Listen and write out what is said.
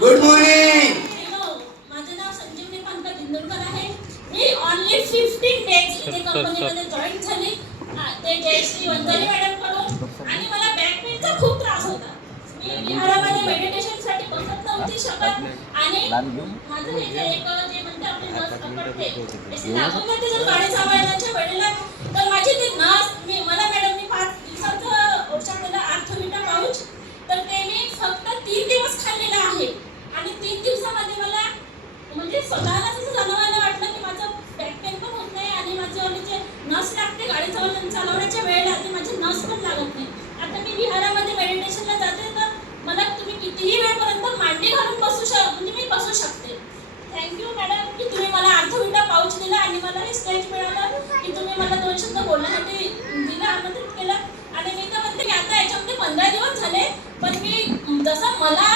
Good morning. माझं नाव संजीवनी पंकज इंदुरकर आहे. Me only 15 days इथे कंपनीमध्ये जॉईन झाली. ते जयश्री वंजारी मॅडम कडून. आणि मला बॅक पेनचा खूप त्रास होता. मी बिहारामध्ये मेडिटेशनसाठी बसत नव्हती शकत. आणि माझं हे जे एक जे म्हणते आपली नस पकडते अशी लागून जाते जर गाडी चालवण्याच्या वेळेला, तर माझी ती नस मला मॅडमनी 5 दिवसाचं औषध दिलं आर्थोविटा पाऊच. तर ते मी फक्त 3 दिवस खाल्लेलं आहे. आणि 3 दिवसामध्ये मला म्हणजे स्वतःलाच असं जाणवायला वाटलं की माझं बॅक पेन पण होत नाही आणि माझं जे नस लागते गाडी चालवण्याच्या वेळेला ती माझी नस पण लागत नाही. आता मी विहारामध्ये मेडिटेशनला जाते तर मला तुम्ही कितीही वेळपर्यंत मांडी घालून म्हणजे मी बसू शकते. थँक्यू मॅडम की तुम्ही मला आर्थोविटा पाऊच दिला आणि मला हे स्टेज मिळालं की तुम्ही मला 2 शब्द बोलण्यासाठी दिलं, आमंत्रित केलं. आणि मी तर म्हणते की आता याच्यामध्ये 15 दिवस झाले, पण मी जसं मला